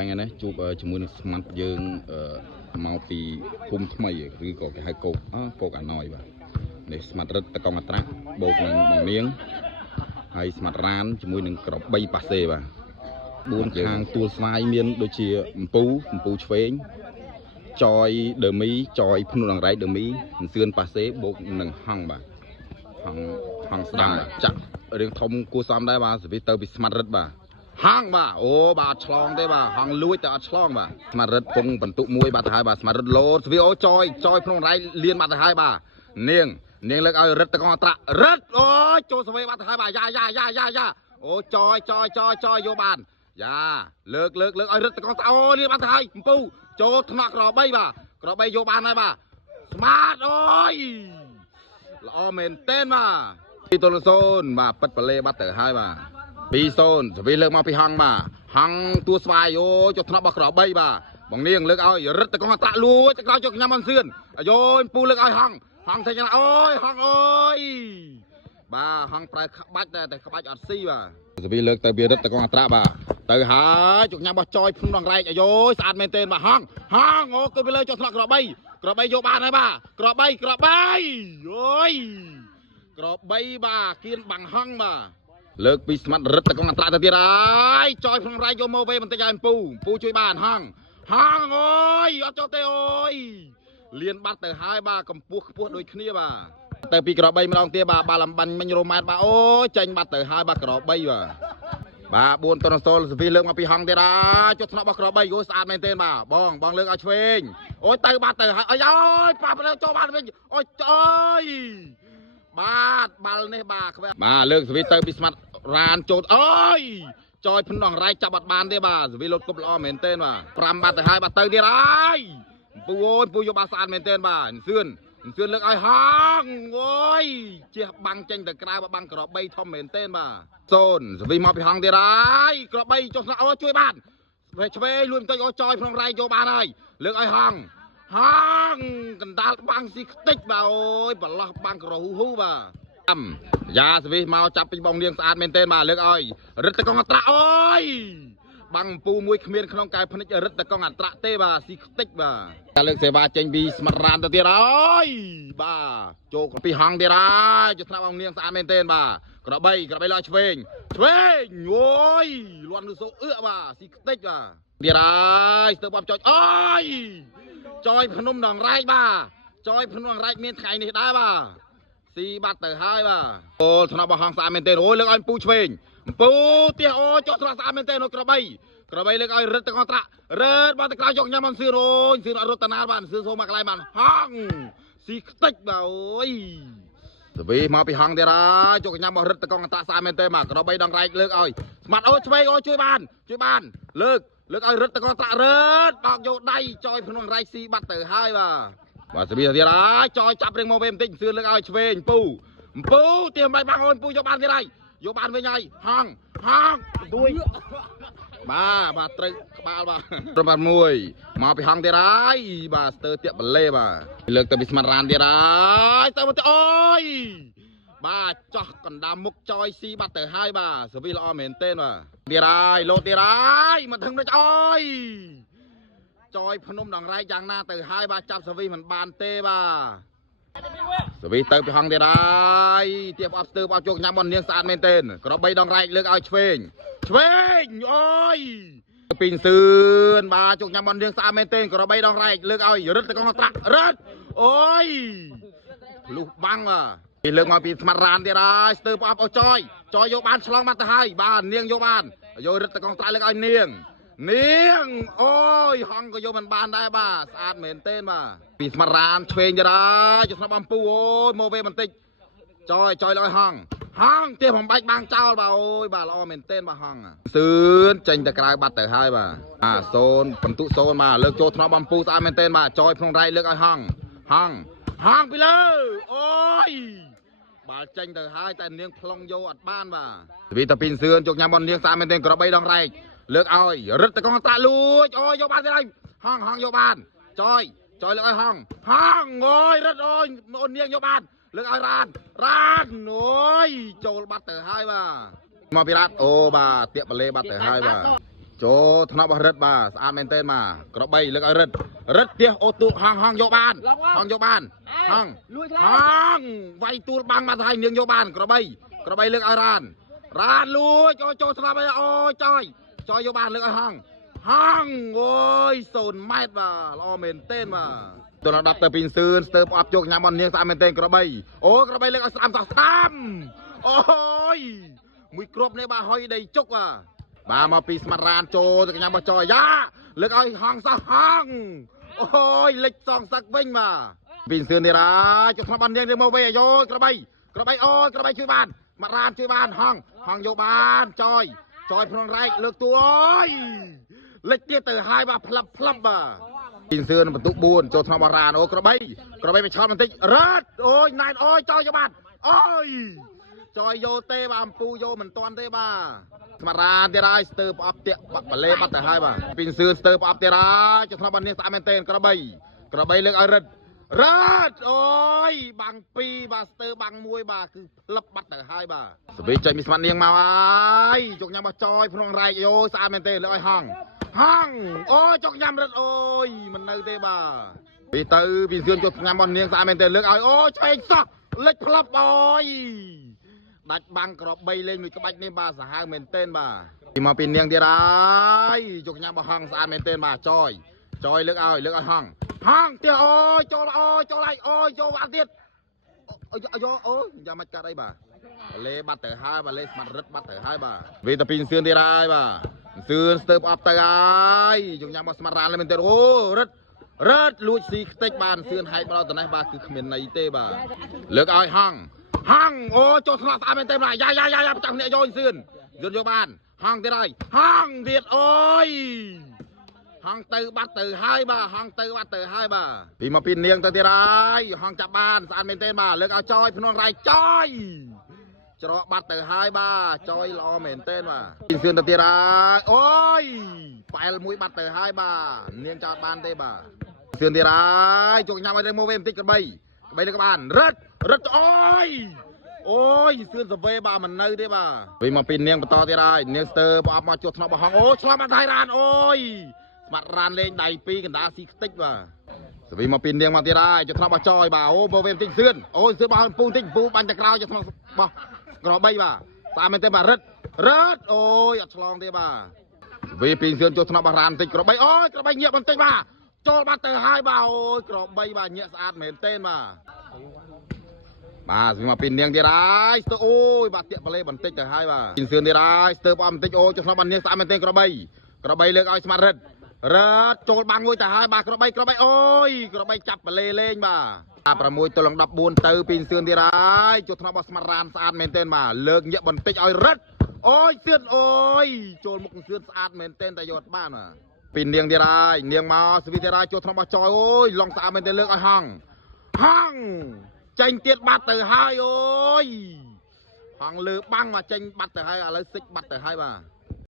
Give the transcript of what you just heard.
ថ្ងៃនេះជួបជាមួយនឹងស្មាត់យើងមកពីភូមិថ្មីឬក៏គេហៅគោកអាណយបាទនេះស្មាត់រឹតតកងអត្រាបូកនឹងបងនាងហើយស្មាត់រានជាមួយនឹងក្របីប៉ាសេបាទ4ខាងទួលស្វាយមានដូចជាអំពូឆ្វេងចយដឺមីចយភ្នំដងរែកដឺមីសឿនប៉ាសេបូកនឹងហង្សបាទហង្សស្ដាំចាក់រឿងធំគួរសមដែរបាទសវិទៅពីស្មាត់រឹតបាទហាងបាទអូបាទឆ្លងទេបាទហាងលួចតែអត់ឆ្លងបាទស្មាត់រឹតពងបន្ទុកមួយបាត់ទៅហើយបាទស្មាត់រឹតលោតសវិអូចយក្នុងរៃលៀនបាត់ទៅហើយបាទនាងលើកឲ្យរឹតតកងអត្រារឹតអូចូលសវិបាត់ទៅហើយបាទយ៉ាអូចយយកបានយ៉ាលើកឲ្យរឹតតកងអូលៀនបាត់ទៅហើយអំពូចូលថ្នាក់ក្របីបាទក្របីយកបានហើយបាទស្មាតអូយល្អមែនទែនបាទ2-0បាទប៉ិតបលេបាត់ទៅហើយបាទ2-0សវីលើកមកពីហង្សបាទហង្សទួស្វាយអូចុះថ្នាក់របស់ក្របីបាទបងនាងលើកឲ្យរឹតតកងអត្រាលួចក្រោយយកញ៉ាំអនសឿនអាយយពូលើកឲ្យហង្សថាយ៉ាងណាអូយហង្សអើយបាទហង្សប្រើក្បាច់តែក្បាច់អត់ស៊ីបាទសវីលើកទៅពីរឹតតកងអត្រាបាទទៅហើយយកញ៉ាំរបស់ចយភ្នំដងរែកអាយយស្អាតមែនទែនបាទហង្សអូគឺវាលើចុះថ្នាក់ក្របីយកបានហើយបាទក្របីអូយក្របីបាទគៀនបាំងហង្សបាទលើកពីស្មាត់រឹតតកងអត្រាទៅទៀតហើយចយក្នុងរៃយកមកវេបន្តិចឲ្យពូជួយបានហង្សអូយអត់ចូលទេអូយលៀនបាត់ទៅហើយបាទកម្ពស់ខ្ពស់ដូចគ្នាបាទទៅពីក្របីម្ដងទៀតបាទបាល់អំបាញ់មិញរ៉ូម៉ែតបាទអូចេញបាត់ទៅហើយបាទក្របីបាទ4-0សវីលើកមកពីហង្សទៀតហើយចុះថ្នាក់របស់ក្របីអូស្អាតមែនទែនបាទបងលើកឲ្យឆ្វេងអូយទៅបាត់ទៅហើយអើយប៉ាប់ចូលបានវិញអូយអើយបាទបាល់នេះបាទលើកសវីទៅពីស្មាត់រានចូលអើយចយភ្នំដងរែកចាប់អត់បានទេបាទសវីលោតគប់ល្អមែនទែនបាទ5បាត់ទៅហើយបាទទៅទៀតហើយពូយកបាល់ស្អាតមែនទែនបាទសឿនលើកឲ្យហងអូយជះបាំងចេញទៅក្រៅបាំងក្របីធំមែនទែនបាទ0សវីមកពីហងទៀតហើយក្របីចុះស្នាក់អូជួយបានឆ្វេងលួចបន្តិចអូចយក្នុងរៃយកបានហើយលើកឲ្យហងកណ្ដាលបាំងស៊ីខ្ទេចបាទអូយប្រឡោះបាំងក្រហ៊ូបាទយ៉ាសវីមកចាប់ពីបងនាងស្អាតមែនទែនបាទលើកឲ្យរឹតតកងអត្រាអូយបាំងពូមួយគ្មានក្នុងកែភ្និចរឹតតកងអត្រាទេបាទស៊ីខ្ទេចបាទការលើកសេវាចេញពីស្មាត់រានទៅទៀតហើយបាទចូលពីហងទៀតហើយចុះថ្នាក់បងនាងស្អាតមែនទែនបាទក្របីលក់ឆ្វេងអូយលន់ឬសូបាទស៊ីខ្ទេចបាទទៀតហើយស្ទើរបបចុចអូយចយភ្នំដងរែកបាទចយភ្នំដងរែកមានថ្ងៃនេះដែរបាទស៊ីបាត់ទៅហើយបាទអូថ្នាក់របស់ហងស្អាតមែនទែនអូយលើកឲ្យពូឆ្វេងទៀតអូចុះថ្នាក់ស្អាតមែនទែនអូក្របីលើកឲ្យរឹតតកងអត្រារឹតបាទទៅក្រោយយកញ៉ាំអនសឿនអូយសឿនអត់រត់តាណាបាទសឿនសូមកកន្លែងបានហងស៊ីខ្ទេចបាទអូយសវីមកពីហងទៀតហើយយកញ៉ាំរបស់រឹតតកងអត្រាស្អាតមែនទែនបាទក្របីដងរែកលើកឲ្យស្មាត់អូឆ្វេងអូជួយបានលើកឲ្យរឹតតកងអត្រារឹតបោកយកដៃចយភ្នំរែកស៊ីបាត់ទៅហើយបាទសវីទៀតហើយចយចាប់រៀងមកវិញបន្តិចសឿនលើកឲ្យឆ្វេងពូទៀតមិនបាំងអូនពូយកបានទៀតហើយយកបានវិញហើយហងទួយបាទត្រូវក្បាលបាទប្រមាណ1មកពីហងទៀតហើយបាទស្ទើរតាក់បលេបាទលើកទៅពីស្មាត់រានទៀតហើយទៅមកអូយបាទចោះកណ្ដាលមុខចយស៊ីបាត់ទៅហើយបាទសវីល្អមែនទែនបាទទៀតហើយលោតទៀតហើយមកធឹងដូចអូយចយភ្នំដងរែកយ៉ាងណាទៅហើយបាទចាប់សវីមិនបានទេបាទសវីទៅពីហងទៀតហើយទៀបអបស្ទើបអបជោគញ៉ាំបននាងស្អាតមែនទែនក្របីដងរែកលើកឲ្យឆ្វេងអូយពីសឿនបាទជោគញ៉ាំបននាងស្អាតមែនទែនក្របីដងរែកលើកឲ្យរឹតតកងអត្រារឹតអូយលុះបាំងបាទលើកមកពីស្មាត់រានទៀតហើយស្ទើបអបអូចយយកបានឆ្លងបាត់ទៅហើយបាទនាងយកបានយករឹតតកងអត្រាលើកឲ្យនាងអូយហងក៏យកមិនបានដែរបាទស្អាតមែនទែនបាទពីស្មាត់រានឆ្វេងទៀតហើយចុះស្នប់អំពូអូយមកវិញបន្តិចចយលើកឲ្យហងទៀតបំបាច់បាំងចោលបាទអូយបាទល្អមែនទែនបាទហងសឿនចេញទៅក្រៅបាត់ទៅហើយបាទ0បន្ទុក0បាទលើកចូលថ្នាក់បំពូស្អាតមែនទែនបាទចយក្នុងរៃលើកឲ្យហងពីលើអូយបាល់ចេញទៅហើយតែនាងប្លង់យកអត់បានបាទវីតាពីនសឿនជោគញ៉ាំបននាងស្អាតមែនទែនក្របីដងរែកលើកឲ្យរឹតតកងអត្រាលួចអូយយកបានទេហើយហងយកបានចយលើកឲ្យហងអូយរឹតអូយអូននាងយកបានលើកឲ្យរានអូយចូលបាត់ទៅហើយបាទមកពីរ៉ាត់អូបាទតាក់បលេបាត់ទៅហើយបាទ chỗ thằng nào rớt bà sao men tên mà có bay lực ở rớt tiếc ô tụ hang vô bàn hang vay tu băng mà thay miếng vô bàn có bay lực ở ran lui cho thằng nào bây ôi cho vô bàn lực ở hang ôi sồn mát mà lo men tên màตัวเราดับเตอร์ปินซื้อเติมอัพโยกยามบอลเนียงสามเป็นเต็งกระบายโอ้กระบายเลือกสามต่อสามโอ้ยมือกรบในบ้าหอยได้จุกอ่ะบ้ามาปีสมารานโจจะยามบอลจอยยาเลือกไอ้ห้างซะห้างโอ้ยเล็กสองสักเว้งมาปินซื้อนี่ละจุดทำบอลเนียงเรียกมาเวโยกระบายโอ้ยกระบายช่วยบ้านมารานช่วยบ้านห้างโยบ้านจอยพลังไรเลือกตัวโอ้ยเล็กเตี้ยเตอร์ไฮบ้าพลับบ้าปินเสือนประตูบูนโจทนบารานโอ้กระบายไปชอบมันติรัดโอ้ยนายโอ้ยจอยบ้านโอ้ยจอยโยเตบามปูโยเหมือนตอนเตบ้าสมารานเตไรสเตอร์อัพเตะปะเล่ปัตแต่ให้บ้าปินเสือนสเตอร์อัพเตไรโจทนบันเนี่ยสามเมนเตนกระบายเลือกรัดโอ้ยบางปีบาสเตอร์บางมวยบาคือลับปัตแต่ให้บ้าสบีใจมีสมันเนียงมาไว้จงยังมาจอยพนองไรโยสามเมนเตนเลยห้างโอ้ยจกยำรัดโอ้ยมันในเตบ้าปีเตอร์ปีเสือนจกยำบอลเนียงสามเมนเตเลือกเอาโอ้ยช่วยซะเล็กพลับโอ้ยดัดบังกรอบใบเล่นมีกระบะในบ้าสหายเมนเตนบ้าที่มาปีเนียงที่ไรจกยำบอลห้างสามเมนเตนบ้าจอยเลือกเอาห้างเตี้ยโอ้ยโจไรโจวันเตี้ยโอ้ยอย่ามาจัดไอ้บ้าเล่บัตเตอร์ไฮบ้าเล่สมัดรัดบัตเตอร์ไฮบ้าวีตาปีเสือนที่ไรบ้าเสือนสเตอร์อัพตายจงยังมาสมารานเลยมันเตอโอ้รัดลุยสีเต็กบานเสือนให้มาเราตอนไหนบ้าคือเขมรในเตบ้าเลือกเอาห้างโอ้โจทนาตาเป็นเต็มเลยยาจังเนี่ยโยนเสือนโยบ้านห้างที่ไรห้างเดียดโอ้ยห้างเตอบัตเตอร์ให้บ้าปีมาปีนเนียงตัวที่ไรห้างจับบ้านสารเป็นเต็มบ้าเลือกเอาจอยพนองไรจอยจรบัตเตอร์ไฮบ้าจอยรอเหม็นเต้นว่ะกินเสือนตะเตียระโอ้ยไปมุ้ยบัตเตอร์ไฮบ้าเนียงจอดบ้านเต้บ้าเสือนเตียระจงยามไปเรื่องโมเวมติดกันใบเรื่องบ้านรัดโอ้ยเสือนสเวบ้ามันเนยเต้บ้าไปมาปีนเนียงต่อเตียระเนียงสเตอร์ปอบมาจุดทนบห้องโอ้ชลามาไทยรานโอ้ยมัดรานเล่นใดปีกันดาซีติกว่ะสวีมาปีนเนียงมาเตียระจุดทนบจอยบ้าโอ้โมเวมติดเสือนโอ้ยเสือนบ้าปูติดปูบันจะกราวจะทนบ้ากรอบใบบ่าตามเป็นเตบ่ารัดโอ้ยอัดฉลองเตบ่าวีปีนเสือนโจทนาบารานติกรอบใบโอ้ยกรอบใบเงียบมันติบ่าโจบัตเตอร์ไฮบ่าโอ้ยกรอบใบบ่าเงียบสะอาดเหม็นเต้นบ่าสวีมาปีนเนียงเดียร์ไอสเตอร์โอ้ยบาดเจ็บเปล่บันติกเตอร์ไฮบ่าปีนเสือนเดียร์ไอสเตอร์บอมติกโอ้โจทนาบันเนียงสามเป็นเต้กรอบใบเลือกเอาสมาร์รัดโจบังงวยแต่ไฮบ่ากรอบใบโอ้ยกรอบใบจับเปล่เล่งบ่าประมวยตัวลงดับบุญเตอปีนเสือนที่ไรจุดทนบสมารานสะอาดเมนเทนมาเลิกเยอะบันติอ้อยรัดโอ้ยเสือนโอ้ยโจมุกเสือนสะอาดเมนเทนแต่ยอดบ้านอ่ะปีนเนียงที่ไรเนียงมาสวิตที่ไรจุดทนบจอยโอ้ยลองสะอาดเมนเทนเลิกไอ้ห้างเจนเตียดบัตเตอร์ไฮโอ้ยห้างเลือกบังมาเจนบัตเตอร์ไฮอะไรซิกบัตเตอร์ไฮมา